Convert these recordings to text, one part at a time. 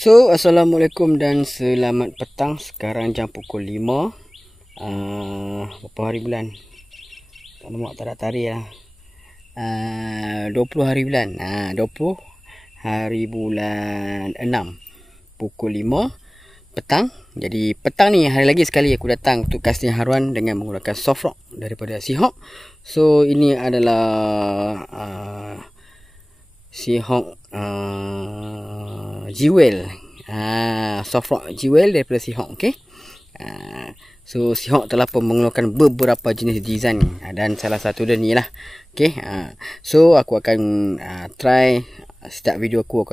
So, Assalamualaikum dan selamat petang. Sekarang jam pukul 5. Berapa hari bulan? Tak nampak, tak ada tarikh lah. 20 hari bulan. 20 hari bulan 6. Pukul 5 petang. Jadi petang ni hari lagi sekali aku datang untuk casting haruan dengan menggunakan soft rock daripada Seahawk. So, ini adalah Seahawk Jewel, soft rock Jewel daripada Seahawk. Okay. So Seahawk telah pun mengeluarkan beberapa jenis design dan salah satu dia ni lah. Okay. So aku akan try setiap video aku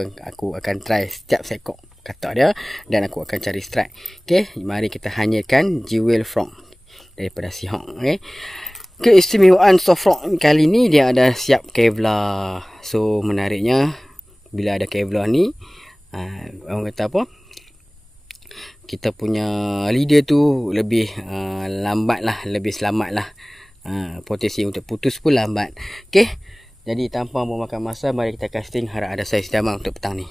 akan try setiap sekok katak dia dan aku akan cari strike. Okay. Mari kita hanyakan Jewel Frog daripada Seahawk. Okay. Keistimewaan soft rock kali ni dia ada siap Kevlar. So menariknya bila ada Kevlar ni, orang kata apa, kita punya leader tu lebih lambat lah, lebih selamat lah. Potensi untuk putus pun lambat. Okay. Jadi tanpa memakan masa, mari kita casting. Harap ada saiz damang untuk petang ni.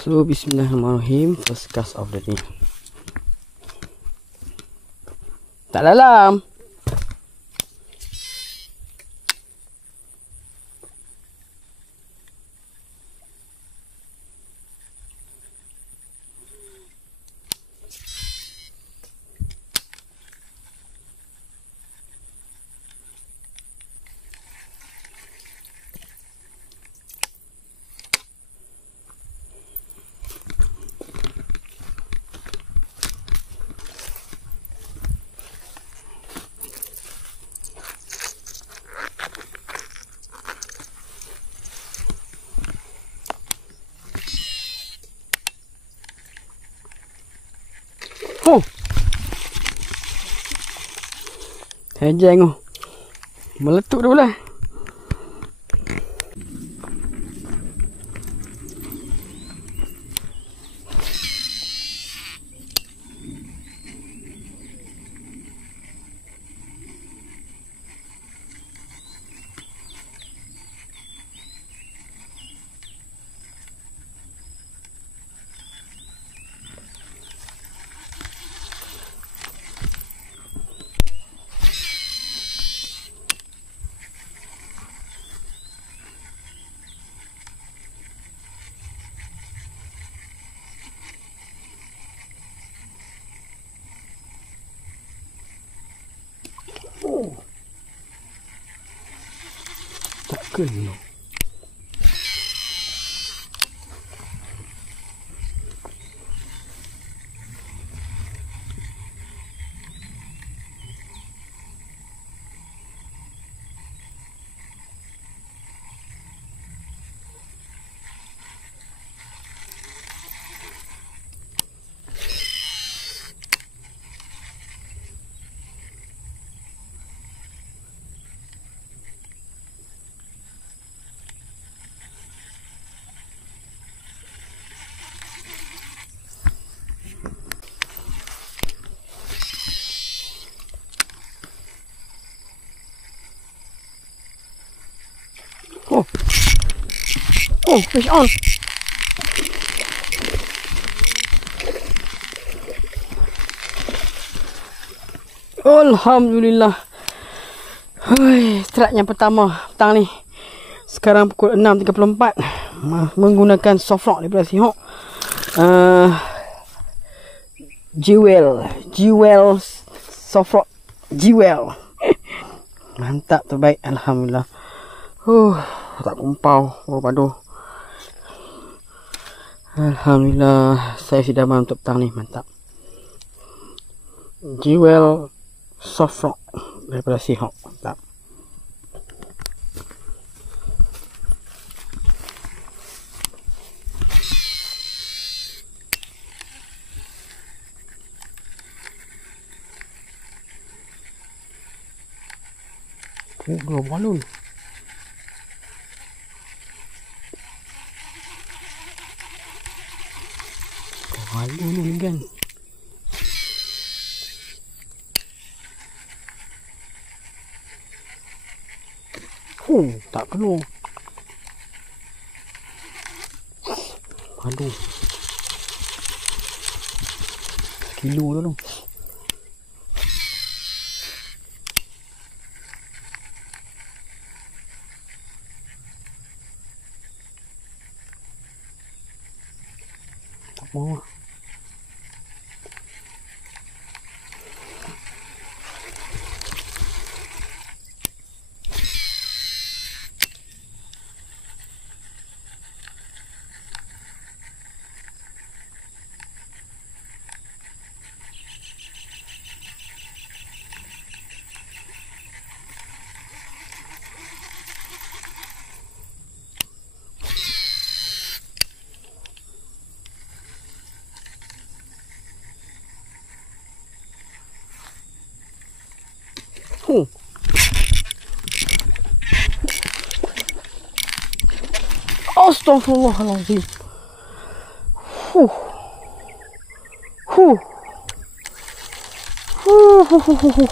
So bismillahirrahmanirrahim. First cast of the day. Tak dalam. Oh, hejeng oh, meletup dah pula. Tak kena. Oh, fish on. Alhamdulillah. Strike yang pertama petang ni. Sekarang pukul 6.34. Menggunakan soft rock daripada Seahawk. Jewel soft rock Jewel. Mantap, terbaik. Alhamdulillah. Tak kumpau. Padu. Alhamdulillah. Saya sudah mantap petang ni. Mantap. Jewel soft rock daripada Seahawk. Mantap. Dua balon. Balon ni kan. Tak kena. Aduh. Kilo tu. Tak mau. Astaghfirullahaladzim.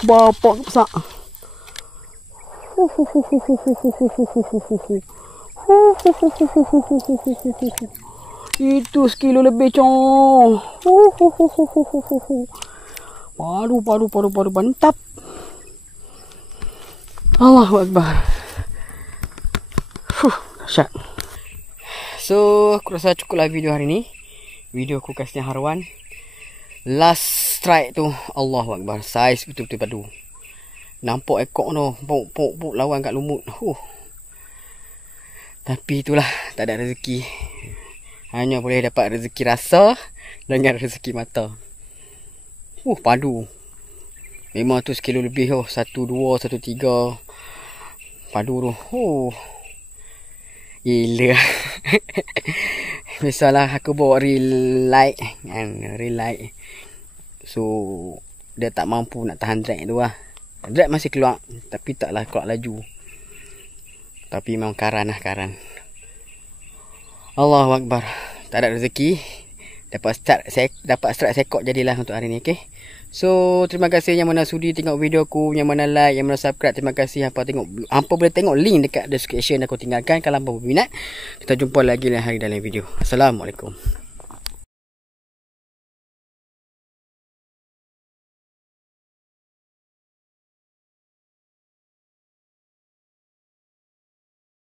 Bapak besar. Itu sekilo lebih, cong. Padu mantap. Allahu Akbar. Dahsyat. So, aku rasa cukuplah video hari ni. Video aku kasih haruan. Last strike tu, Allahu Akbar. Saiz betul-betul padu. Nampak ekor tu, pok lawan kat lumut. Tapi itulah, tak ada rezeki. Hanya boleh dapat rezeki rasa dengan rezeki mata. Padu. Memang tu sekilo lebih. 1, 2, 1, 3. Padu tu. Gila. Biasalah aku bawa reel light kan, reel light. So dia tak mampu nak tahan drag tu lah. Drag masih keluar, tapi taklah keluar laju. Tapi memang karan. Allahu Akbar. Tak ada rezeki. Dapat strike sekok jadilah untuk hari ni, okey. So, terima kasih yang mana sudi tengok video aku, yang mana like, yang mana subscribe. Terima kasih hampa boleh tengok link dekat description aku tinggalkan kalau hampa berminat. Kita jumpa lagi lain hari dalam video. Assalamualaikum.